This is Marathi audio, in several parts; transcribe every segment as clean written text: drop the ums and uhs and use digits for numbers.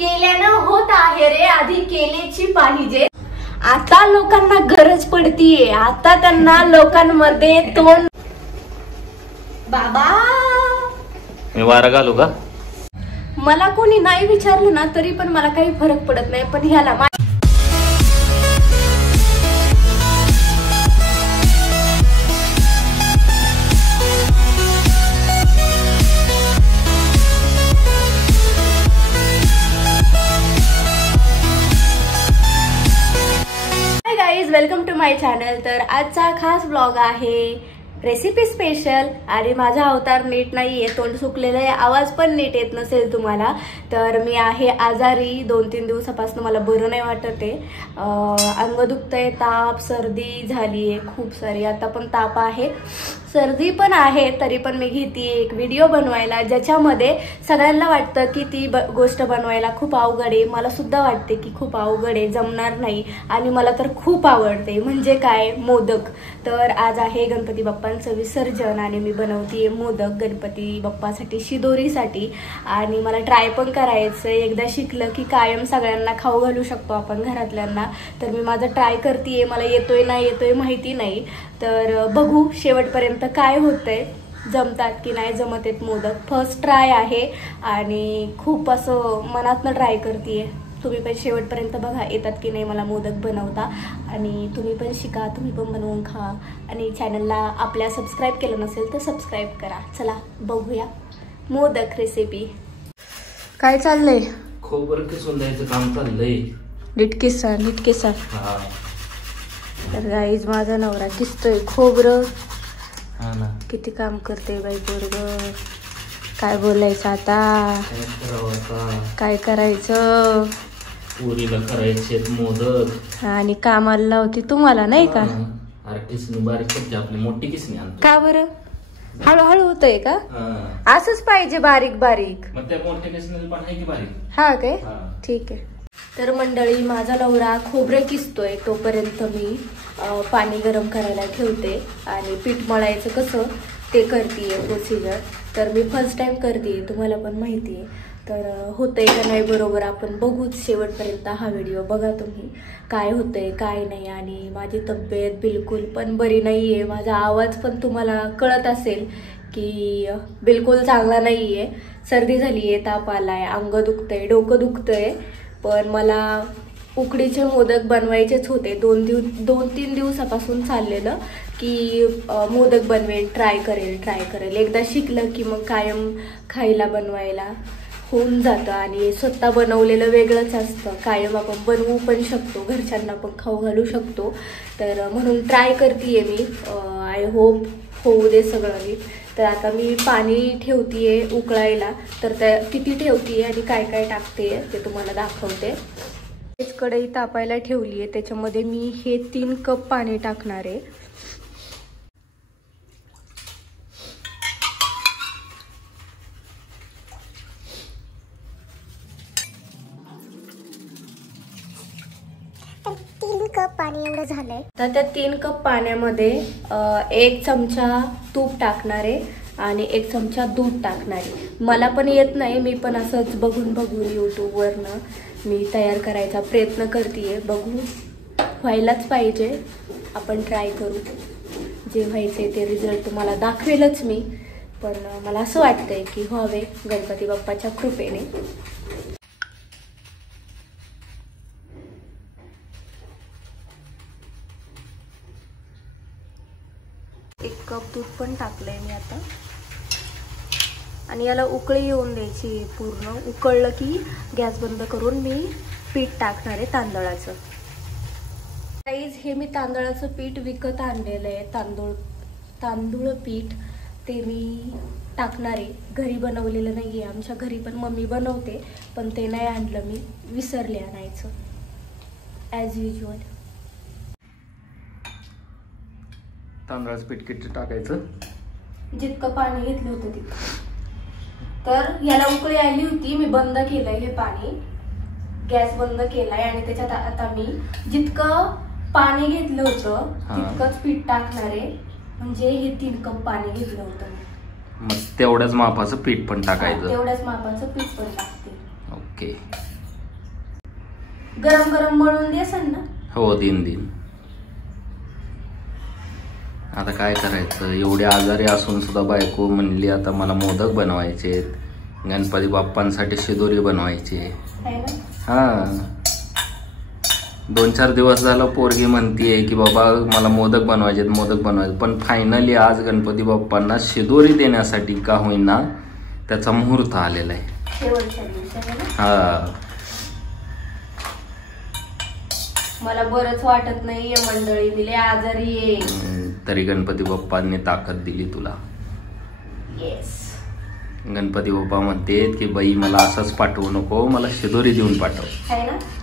केल्यानं होत आहे रे, आधी केलेची पाहिजे. आता लोकांना गरज पडतीये, आता त्यांना लोकांमध्ये तोंड. बाबा मी वारा घालू का? मला कोणी नाही विचारलं ना तरी पण मला काही फरक पडत नाही, पण ह्याला वेलकम टू माय चॅनल. तर आजचा खास ब्लॉग आहे रेसिपी स्पेशल. आणि माझा अवतार नीट नाहीये, तोंड सुकलेलं आहे, आवाज पण नीट येत नसेल तुम्हाला. तर मी आहे आजारी, 2-3 दिवसापासून मला बरं नाही वाटत आहे. अंग दुखतंय, ताप सर्दी झाली आहे खूप सारी. आता पण ताप आहे, सर्दी पण आहे, तरी पण मी घेते एक व्हिडिओ बनवायला ज्याच्यामध्ये सगळ्यांना वाटतं की ती गोष्ट बनवायला खूप अवघड आहे. मला सुद्धा वाटते की खूप अवघड आहे, जमणार नाही. आणि मला तर खूप आवडते, म्हणजे काय, मोदक. तर आज आहे गणपती बाप्पांचं विसर्जन आणि मी बनवते मोदक गणपती बाप्पासाठी, शिदोरीसाठी. आणि मला ट्राय पण करायचं, एकदा शिकलं की कायम सगळ्यांना खाऊ घालू शकतो आपण घरातल्यांना. तर मी माझं ट्राय करते, मला येतोय नाही येतोय माहिती नाही. तर बघू शेवटपर्यंत काय होतंय, जमतात की नाही जमत आहेत मोदक. फर्स्ट ट्राय आहे आणि खूप असं मनातनं ट्राय करते. तुम्ही पण शेवटपर्यंत बघा येतात की नाही मला मोदक बनवता. आणि तुम्ही पण शिका, तुम्ही पण बनवून खा. आणि चॅनलला आपल्या सबस्क्राईब केलं नसेल तर सबस्क्राईब करा. चला बघूया मोदक रेसिपी. काय चाललंय? खोबरं किसून द्यायचं काम चाललंय. नीट किसा. तर गाईज माझा नवरा किसतोय खोबरं. हा ना, किती काम करते बाई पोरगं. काय बोलायचं आता, काय करायचं. पुरीला करायचे मोदक आणि कामाला लावते तुम्हाला नाही का. अरे किसणी बारीक करते आपली, मोठी किसणी आणतो. का बरं हळूहळू होतंय का? असंच पाहिजे बारीक बारीक. मग त्या मोठ्या किसणी पण आहे की बारीक. हा काय, ठीक आहे. तर मंडळी माझा नवरा खोबरे किसतोय, तोपर्यंत मी पाणी गरम करायला ठेवते. आणि पीठ मळायचं कसं ते करते प्रोसिजर. तर मी फर्स्ट टाइम करते, तुम्हाला पण माहिती आहे. तर होतंय का नाही बरोबर आपण बघूच. शेवटपर्यंत हा व्हिडिओ बघा तुम्ही, काय होतंय काय नाही. आणि माझी तब्येत बिलकुल पण बरी नाही आहे, माझा आवाज पण तुम्हाला कळत असेल की बिलकुल चांगला नाही आहे. सर्दी झाली आहे, ताप आलाय, अंग दुखतंय, डोकं दुखतंय. पण मला उकडीचे मोदक बनवायचेच होते. 2-3 दिवसापासून चाललेलं की मोदक बनवेल, ट्राय करेल. एकदा शिकलं की मग कायम खायला बनवायला होऊन जातं. आणि स्वतः बनवलेलं वेगळंच असतं, कायम आपण बनवू पण शकतो, घरच्यांना पण खाऊ घालू शकतो. तर म्हणून ट्राय करते मी. आय होप होऊ दे सगळं नीट. तर आता मी पाणी ठेवतीये उकळायला. तर त्या किती ठेवतीये आणि काय काय टाकते ते तुम्हाला दाखवते. कढई तापायला ठेवली आहे, त्याच्यामध्ये मी हे 3 कप पाणी टाकणार आहे. तर 3 कप पाणी एवढं झालंय. तर त्या 3 कप पाण्यामध्ये 1 चमचा तूप टाकणार आहे आणि 1 चमचा दूध टाकणार आहे. मला पण येत नाही, मी पण असंच बघून यूट्यूबवरनं मी तयार करायचा प्रयत्न करते. बघू, व्हायलाच पाहिजे, आपण ट्राय करू. जे व्हायचे ते रिझल्ट तुम्हाला दाखवेलच मी. पण मला असं वाटतंय की व्हावे गणपती बाप्पाच्या कृपेने. 1 कप दूध पण टाकलंय मी आता. आणि याला उकळी येऊन द्यायची पूर्ण. उकळलं की गॅस बंद करून मी पीठ टाकणार आहे तांदळाचं. गाईज हे मी तांदळाचं पीठ विकत आणलेलं आहे, तांदूळ पीठ. ते मी टाकणार आहे, घरी बनवलेलं नाही आहे. आमच्या घरी पण मम्मी बनवते, पण ते नाही आणलं मी, विसरले आणायचं ॲज युजल. तांदळाचं पीठ किती टाकायचं? जितकं पाणी घेतलं होतं तितकं. तर याला उकळी आली होती, मी बंद केलंय हे पाणी, गॅस बंद केलाय. आणि त्याच्यात आता मी जितकं पाणी घेतलं होतं तितकंच पीठ टाकणार आहे. म्हणजे हे 3 कप पाणी घेतलं होतं, मग तेवढ्याच मापाचं पीठ पण टाकायचं. तेवढ्याच मापाचं पीठ पण टाकते. ओके. गरम गरम मळून देसान ना? हो दिन. आता काय करायचं, एवढे आजारी असून सुद्धा बायको म्हणली आता मला मोदक बनवायचे, गणपती बाप्पांसाठी शिदोरी बनवायची. हा 2-4 दिवस झालं पोरगी म्हणतीये की बाबा मला मोदक बनवायचे, पण फायनली आज गणपती बाप्पांना शिदोरी देण्यासाठी का होईना त्याचा मुहूर्त आलेला आहे. हा मला बरंच वाटत नाहीये मंडळी, दिले आजारी आहे तरी गणपती बाप्पांनी ताकद दिली तुला. येस. गणपती बाप्पा म्हणते की बाई मला असंच पाठवू नको, मला शिदोरी देऊन पाठव.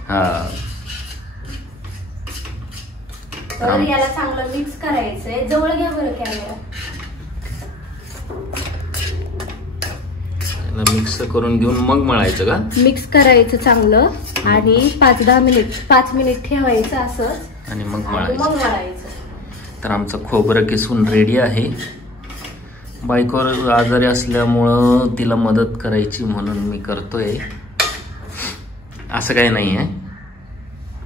हा तर याला चांगलं मिक्स करायचंय. जवळ घ्या बरं कॅमेरा. मिक्स करून घेऊन मग मळायचं का? मिक्स करायचं चांगलं आणि 5 मिनिट ठेवायचं असंच आणि मग मळायचं. तर आमचं खोबरं किसून रेडी आहे. बायको आजारी असल्यामुळं तिला मदत करायची म्हणून मी करतोय. असं काही नाही आहे,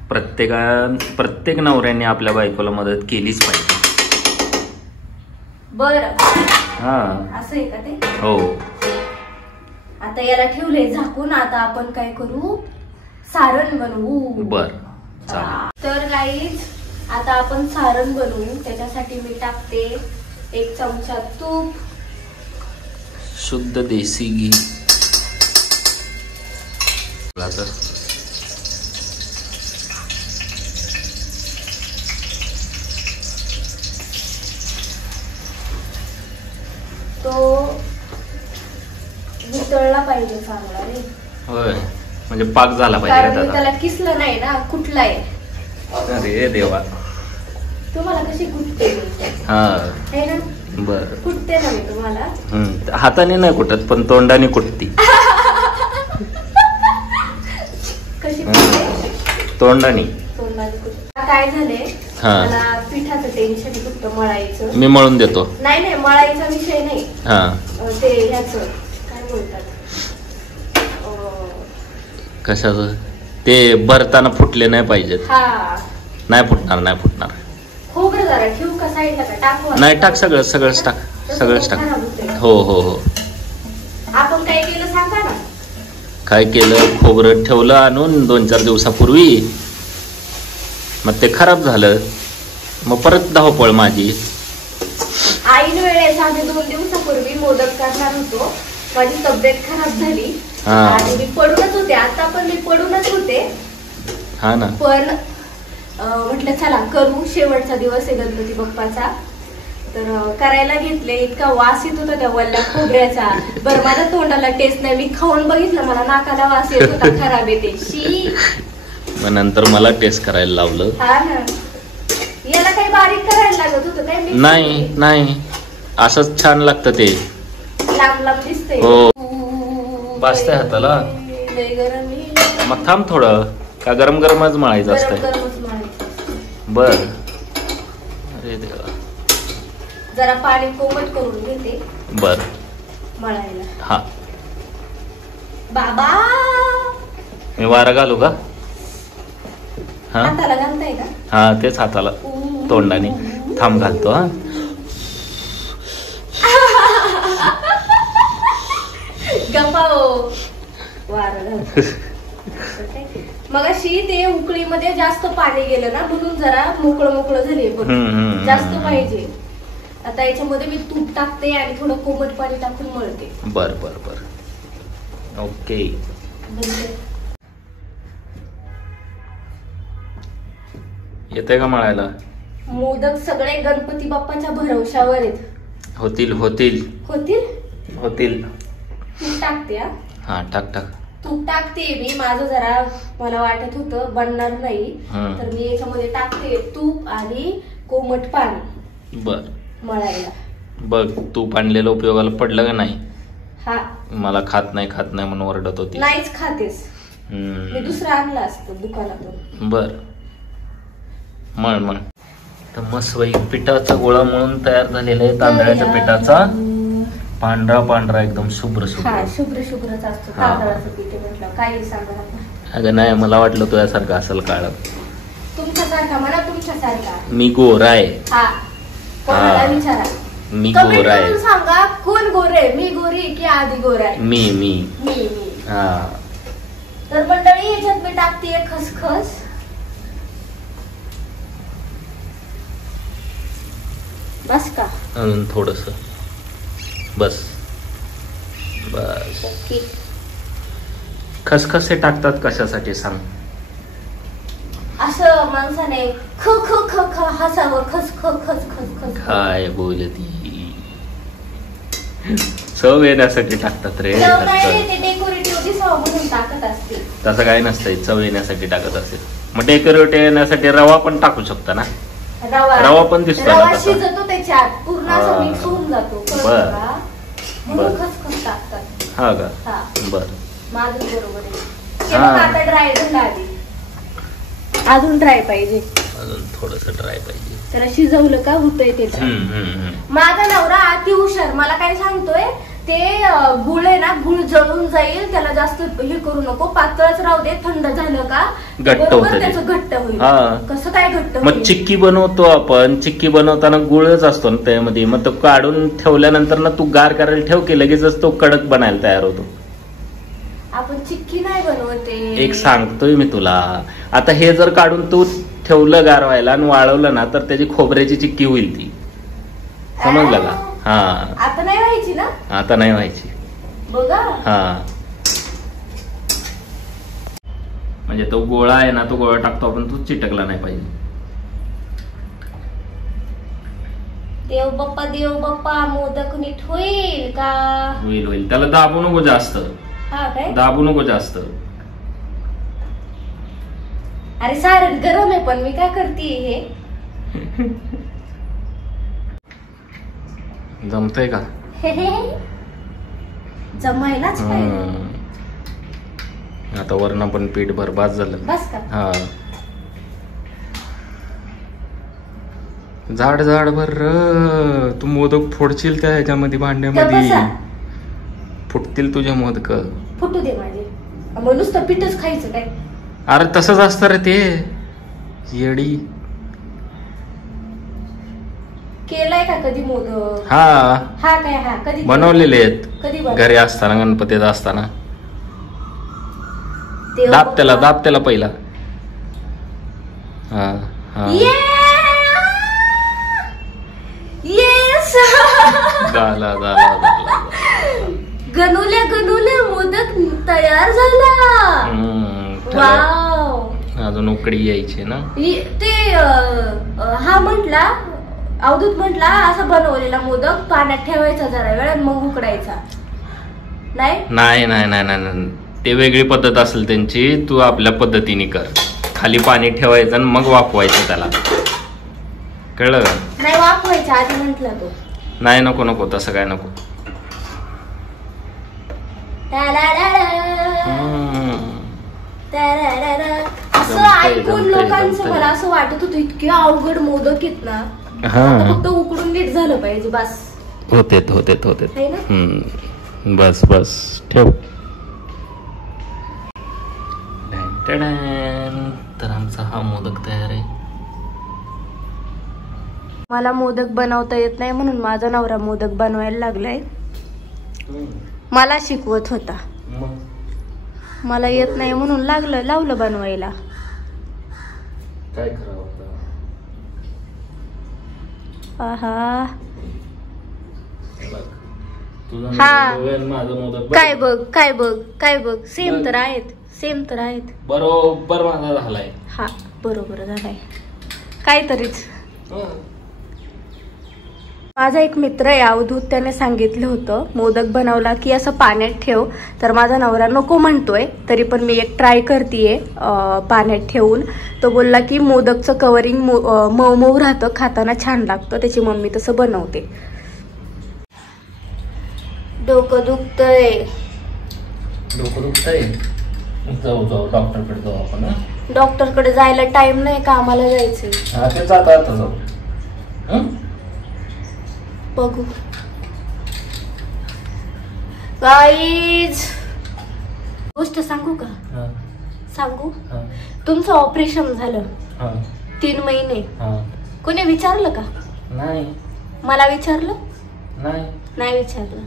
प्रत्येक नवऱ्याने आपल्या बायकोला मदत केलीच पाहिजे. बरं हा असं आहे का ते? हो. आता याला ठेवले झाकून. आता आपण काय करू, सारण बनवू. बर चालेल. तर गाईज आता आपण सारण बनवू. त्याच्यासाठी मी टाकते 1 चमचा तूप, शुद्ध देसी घी. तो वितळला पाहिजे चांगला रे. होय, म्हणजे पाक झाला पाहिजे कारण मी त्याला किसलं नाही ना, कुठलाय. अरे देवा, तुम्हाला कशी कुटते हा है ना? बर कुटते ना मी तुम्हाला. हाताने नाही कुटत, पण तोंडाने कुटती. कशी कुटते? तोंडाने कुटते. काय झाले, मला पिठाचं टेन्शन फक्त मळायचं. मी मळून देतो. नाही मळायचा विषय नाही. ते ह्याच काय बोलतात, कशाचं ते भरताना फुटले नाही पाहिजेत. हा नाही फुटणार. खोबरं जरा ठेवू का साईडला का टाकू? नाही टाक, सगळंच टाक. हो. आपण काय केलं सांगा ना. काय केलं, खोबरं ठेवलं आणून 2-4 दिवसापूर्वी, मग ते खराब झालं, मग परत धावपळ माझी. ऐन वेळेस आधी 2 दिवसापूर्वी मोदक करणार होतो, माझी तब्येत खराब झाली आणि मी पडूनच होते. आता पण मी पडूनच होते. हा ना. पण म्हटलं चला करू, शेवटचा दिवस आहे गणपती बाप्पाचा. तर करायला घेतले. इतका वास येत होता त्या वल्ल्या खोबऱ्याचा. बरं माझ्या तोंडाला टेस्ट नाही, मी खाऊन बघितलं, मला नाकाला वास येत होता, खराब येते. शी. मग नंतर मला टेस्ट करायला लावलं. हा ना. याला काही बारीक करायला लागत होतं काय? नाही असंच छान लागतं ते. लांब दिसतंय. हो. वाजतंय हाताला. मग थांब थोडं. का गरमच मळायचं असतंय? बर. अरे देवा. जरा पाणी कोमट करून घेते. बर. मळायला. हा. बाबा मी वारा घालू का? हाताला घालताय का? हा तेच हाताला, तोंडाने. थांब घालतो. हा गप्पा. वारा घालतो. मग अशी ते उकळीमध्ये जास्त पाणी गेलं ना, म्हणून जरा मोकळं झाले. जास्त पाहिजे. आता याच्यामध्ये मी तूप टाकते आणि थोडं कोमट पाणी टाकून मळते. बर. ओके. येते का मळायला? मोदक सगळे गणपती बाप्पाच्या भरवशावर आहेत. होतील. तूप टाकते. हा टाक. तूप टाकते मी. माझं जरा मला वाटत होतं बनणार नाही, तर मी याच्यामध्ये टाकते तूप आणि कोमट पाणी. बर. मळायला बघ, तूप आणलेलं उपयोगाला पडलं का नाही? हा. मला खात नाही म्हणून ओरडत होती. नाहीच खातेस. मी दुसरं आणलं असतं दुकानातून. बर. मळ. तर मस्त पिठाचा गोळा म्हणून तयार झालेला आहे. तांदळाच्या पिठाचा पांढरा एकदम शुभ्र शुभ्रच असतो तांदळाचं पीठ म्हटलं. काही सांगा. अगं नाही, मला वाटलं तुझ्यासारखं असेल काळ. तुमच्यासारखा म्हणा, तुमच्यासारखा. मी गोरा आहे. हा, कोणाला विचारा. मी गोरा आहे. सांगा कोण गोरे, मी गोरी की आधी गोरा आहे? मी मी मी मी हा. तर मंडळी याच्यात मी टाकते खसखस. बस का? अजून थोडस. बस बस. खसखस हे टाकतात कशासाठी सांग? असं माणसाने ख ख ख ख हसावं. खस ख खस खस खस. काय बोलती? चव येण्यासाठी टाकतात रे. ते डेकोरेटिव्ह दिसावं म्हणून टाकत असतील. तसं काय नसतंय, चव येण्यासाठी टाकत असेल. मग डेकोरेटिव्ह येण्यासाठी रवा पण टाकू शकता ना. रवा पण दिसतो ना रवा तसा. शिजतो त्याच्यात, पूर्ण असं मिक्स होऊन जातो. बर म्हणून खसखस टाकतात. हा का? हा, बर. माझं बरोबर आहे. हे बघ आता ड्राय झालं आधी. अजून ड्राय पाहिजे. अजून थोडस ड्राय पाहिजे. त्याला शिजवलं का होतंय ते. माझा नवरा अति हुशार. मला काय सांगतोय ते, गुळ आहे ना, गुळ जळून जाईल, त्याला जास्त हे करू नको, पातळच राहू दे, थंड झालं का घट्ट होतं, त्याचं घट्ट होईल. कसं काय घट्ट होईल? मग चिक्की बनवतो आपण, चिक्की बनवताना गुळच असतो ना त्यामध्ये, मग तो काढून ठेवल्यानंतर ना तू गार करायला ठेव की लगेचच तो कडक बनायला तयार होतो. आपण चिक्की नाही बनवते. एक सांगतोय मी तुला, आता हे जर काढून तू ठेवलं गार व्हायला आणि वाळवलं ना, तर त्याची खोबऱ्याची चिक्की होईल ती. समजलं का? हा. आता नाही व्हायची ना? आता नाही व्हायची बघा. हा, म्हणजे तो गोळा आहे ना, तो गोळा टाकतो आपण, तो चिटकला नाही पाहिजे. देव बाप्पा मोदक नीट होईल का? होईल होईल. त्याला दाबू नको जास्त. हा काय? दाबू नको जास्त. अरे सारण गरम आहे, पण मी काय करते हे. जमतंय का? जमायलाच पाहिजे. आता वरण पण पीठ बरबाद झालं. बस का? हा, झाड झाड भर. तू मोदक फोडशील त्या ह्याच्यामध्ये, भांड्यामध्ये फुटतील तुझे मोदक. फुटू दे माझे. मग नुसतं पीठच खायचं काय? अरे तसंच असतं रे ते, येडी. केलाय का कधी मोदक? हा हा काय? हा कधी बनवलेले आहेत. कधी घरी असताना, गणपतीत असताना. दाब त्याला पहिला. हा हा. येस. झाला. गणुल्या मोदक तयार झाला. वाव. अजून उकडी यायची ना ते. हा म्हटला, अवधूत म्हटला असं बनवलेला मोदक पाण्यात ठेवायचा जरा वेळ आणि मग उकडायचा. नाही, ते वेगळी पद्धत असेल त्यांची. तू आपल्या पद्धतीने कर. खाली पाणी ठेवायचं आणि मग वाफवायचं त्याला. कळलं? नाही वाफवायचं आधी म्हटला तो. नाही, नको तसं काय नको. असं ऐकून लोकांचं मला असं वाटत होतं इतके अवघड मोदक आहेत ना. फक्त उकडून नीट झालं पाहिजे बस. होते. बस ठेव. तर आमचा हा मोदक तयार आहे. मला मोदक बनवता येत नाही म्हणून माझा नवरा मोदक बनवायला लागलाय. मला शिकवत होता. मला येत नाही म्हणून लावलं बनवायला. काय करावं? आहा. हा, काय बघ सेम तर आहेत. बरोबर माझा झालाय. हा, बरोबर झालाय. काहीतरीच. माझा एक मित्र आहे अवधूत, त्याने सांगितलं होतं मोदक बनवला की असं पाण्यात ठेव. तर माझा नवरा नको म्हणतोय, तरी पण मी एक ट्राय करतेय पाण्यात ठेवून. तो बोलला की मोदकचं कवरिंग मऊ राहतं, खाताना छान लागतं. त्याची मम्मी तसं बनवते. डोकं दुखतंय. जाऊ डॉक्टरकडे जाऊ आपण. डॉक्टरकडे जायला टाइम नाही, कामाला जायचंय. आता जाऊ. बघू. गाईज गोष्ट सांगू का? सांगू, तुमचं ऑपरेशन झालं 3 महिने, कोणी विचारलं का? नाही. मला विचारलं नाही विचारलं.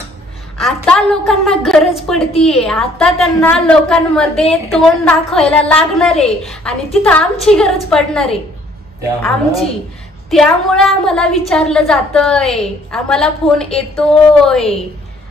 आता लोकांना गरज पडतीये, आता त्यांना लोकांमध्ये तोंड दाखवायला लागणार आहे आणि तिथं आमची गरज पडणार आहे, आमची. त्यामुळे आम्हाला विचारलं जातंय, आम्हाला फोन येतोय,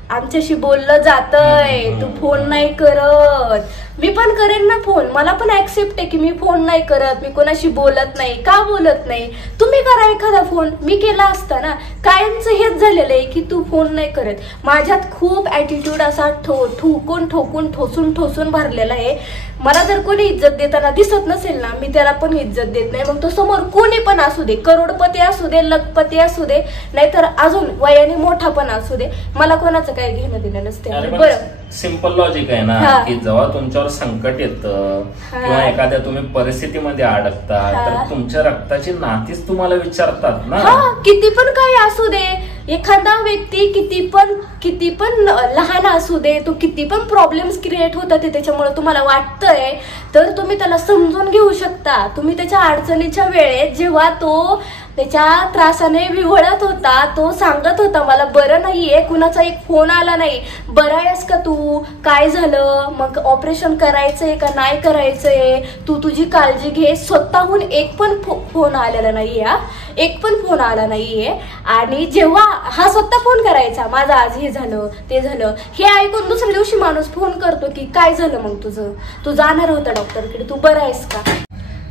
आमच्याशी बोललं जातंय. तू फोन नाही करत, मी पण करेन ना फोन, मला पण ऍक्सेप्ट आहे की मी फोन नाही करत, मी कोणाशी बोलत नाही. का बोलत नाही? तुम्ही करा एखादा फोन, मी केला असता ना. कायमचं हेच झालेलं आहे की तू फोन नाही करत. माझ्यात खूप ऍटिट्यूड असा ठोकून ठोसून भरलेला आहे. मला जर कोणी इज्जत देताना दिसत नसेल ना, मी त्याला पण इज्जत देत नाही. मग तो समोर कोणी पण असू दे, करोडपती असू दे, लखपती असू दे, नाहीतर अजून वयाने मोठा पण असू दे, मला कोणाचं काही घेणं देणं नसते. बरं, सिंपल लॉजिक आहे ना की जेव्हा तुमच्यावर संकट येतं किंवा एखाद्या तुम्ही परिस्थितीमध्ये अडकता तर तुमच्या रक्ताची नातीच तुम्हाला विचारतात ना. किती पण काही असू दे, एखादा व्यक्ती किती पण लहान असू दे, तो किती पण प्रॉब्लेम्स क्रिएट होतात त्याच्यामुळे तुम्हाला वाटतंय, तर तुम्ही त्याला समजून घेऊ शकता. तुम्ही त्याच्या अडचणीच्या वेळेत जेव्हा तो त्याच्या त्रासाने विवळत होता, तो सांगत होता मला बरं नाहीये, कुणाचा एक फोन आला नाही, बरं आहेस का तू, काय झालं, मग ऑपरेशन करायचंय का नाही करायचंय, तू तुझी काळजी घे. स्वतःहून एक पण फोन आलेला नाहीये, एक पण फोन आला नाहीये. आणि जेव्हा हा स्वतः फोन करायचा, माझं आज हे झालं ते झालं, हे ऐकून दुसऱ्या दिवशी माणूस फोन करतो की काय झालं मग तुझं, तू जाणार होता डॉक्टरकडे, तू बरं आहेस का.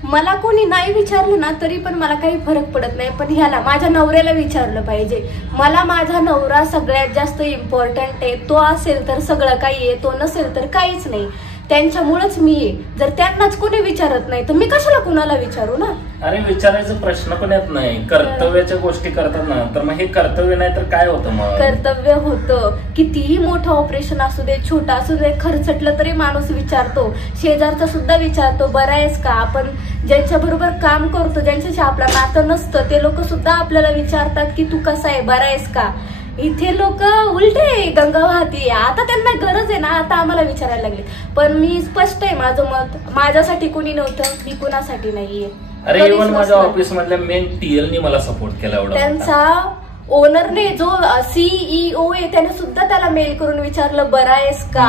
मला कोणी नाही विचारलं ना तरी पण मला काही फरक पडत नाही, पण ह्याला माझ्या नवऱ्याला विचारलं पाहिजे. मला माझा नवरा सगळ्यात जास्त इम्पॉर्टंट आहे. तो असेल तर सगळं काही आहे, तो नसेल तर काहीच नाही. त्यांच्यामुळेच मी आहे. जर त्यांनाच कोणी विचारत नाही तर मी कशाला कुणाला विचारू ना. अरे विचारायचा प्रश्न पण येत नाही. कर्तव्याच्या गोष्टी करतात ना, तर मग हे कर्तव्य नाही तर काय होतं? मग कर्तव्य होतं. कितीही मोठं ऑपरेशन असू दे, छोटा असू दे, खर्चटलं तरी माणूस विचारतो, शेजारचा सुद्धा विचारतो बरा आहेस का. आपण ज्यांच्या बरोबर काम करतो, ज्यांच्याशी आपलं नातं नसतं, ते लोक सुद्धा आपल्याला विचारतात की तू कसा आहे, बरा आहेस का. इथे लोक उलटे गंगा वाहती. आता त्यांना गरज आहे ना, आता आम्हाला विचारायला लागले. पण मी स्पष्ट आहे माझं मत, माझ्यासाठी कोणी नव्हतं, मी कुणासाठी नाहीये. अरे इव्हन माझ्या ऑफिस मधल्या मेन टीएलनी मला सपोर्ट केला एवढा. त्यांचा ओनरने, जो सीईओ आहे, त्याने सुद्धा त्याला मेल करून विचारलं बरा आहेस का.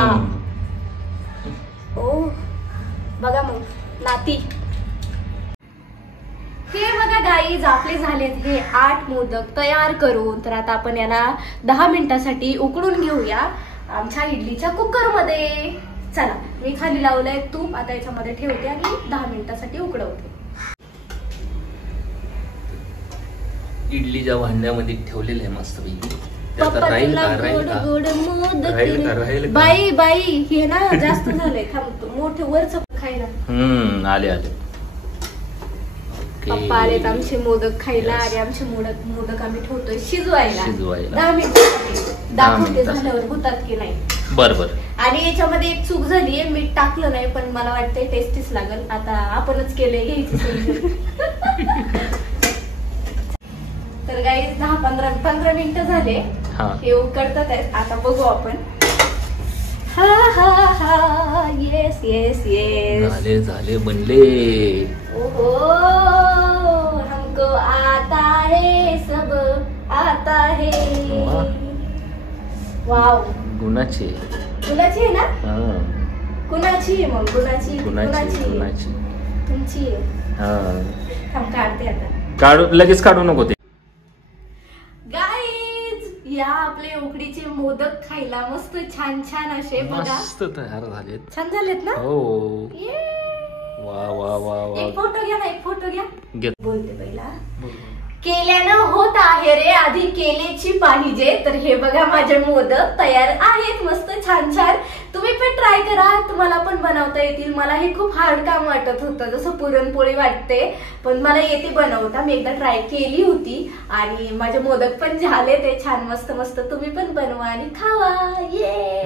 ओ बघा मग नाती. हे बघा गाईज, आपले झालेत हे 8 मोदक तयार करून. तर आता आपण याला 10 मिनिटासाठी उकळून घेऊया आमच्या इडलीच्या कुकर मध्ये. चला, मी खाली लावलंय तूप, आता याच्यामध्ये ठेवते आणि 10 मिनिटासाठी उकडवते. इडलीच्या भांड्यामध्ये ठेवलेलं आहे मस्त पैकी. बाई बाई हे ना जास्त झालंय, थांबतो मोठे वरच खायला. आले पप्पा आलेत आमचे मोदक खायला आणि आमचे मोदक आम्ही ठेवतोय शिजवायला 10 मिनिट. दाखवते झाल्यावर होतात की नाही. बरोबर. आणि याच्यामध्ये एक चूक झालीये, मीठ टाकलं नाही, पण मला वाटतंय टेस्टीच लागल. आता आपणच केलंय, घ्यायची. तर गाईस 10-15 मिनिटं झाले, हे उकडतात आहेत. आता बघू आपण. हा येस येस येस, झाले बनले. ओहो, हमको आता है, सब आता है. वाव, गुणाची आहे ना. कुणाची आहे मग? गुणाची तुमची आहे. काढते आता. लगेच काढू नको ते. या आपले उकडीचे मोदक खायला मस्त छान छान असे बघा, मस्त तयार झालेत. छान झालेत ना. हो. वा वा वा वा. एक फोटो घ्या ना, एक फोटो घ्या. बोलते पहिला. केल्यानं होत आहे रे, आधी केलेची पाहिजे. तर हे बघा माझे मोदक तयार आहेत, मस्त छान छान. तुम्ही पण ट्राय करा, तुम्हाला पण बनवता येतील. मला हे खूप हार्ड काम वाटत होतं, जसं पुरणपोळी वाटते, पण मला येते बनवता. मी एकदा ट्राय केली होती आणि माझे मोदक पण झाले ते छान मस्त मस्त. तुम्ही पण बनवा आणि खावा.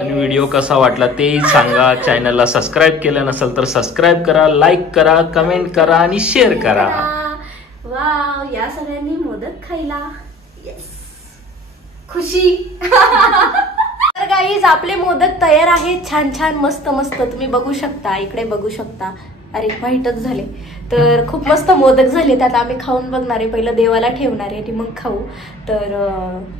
आणि व्हिडिओ कसा वाटला ते सांगा. चॅनलला सबस्क्राईब केलं नसेल तर सबस्क्राईब करा, लाईक करा, कमेंट करा आणि शेअर करा. वाव, या सगळ्यांनी मोदक खायला. येस, खुशी. तर गाईज आपले मोदक तयार आहेत, छान छान मस्त मस्त. तुम्ही बघू शकता, इकडे बघू शकता. अरे व्हाईटच झाले. तर खूप मस्त मोदक झाले. त्यात आम्ही खाऊन बघणार आहे, पहिलं देवाला ठेवणार आहे आणि मग खाऊ. तर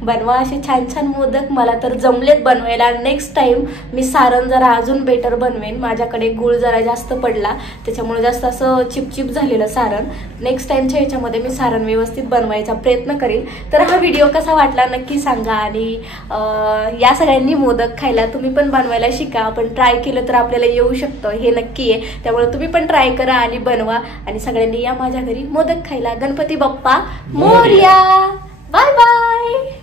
बनवा असे छान छान मोदक. मला तर जमलेत बनवायला. नेक्स्ट टाइम मी सारण जरा अजून बेटर बनवेन. माझ्याकडे गुळ जरा जास्त पडला, त्याच्यामुळे जास्त असं चिपचिप झालेलं सारण. नेक्स्ट टाइमच्या ह्याच्यामध्ये मी सारण व्यवस्थित बनवायचा प्रयत्न करेल. तर हा व्हिडिओ कसा वाटला नक्की सांगा. आणि या सगळ्यांनी मोदक खायला तुम्ही पण बनवायला शिका. आपण ट्राय केलं तर आपल्याला येऊ शकतं, हे नक्की आहे. त्यामुळे तुम्ही पण ट्राय करा आणि बनवा. आणि सगळ्यांनी या माझ्या घरी मोदक खायला. गणपती बाप्पा मोरया. Bye bye.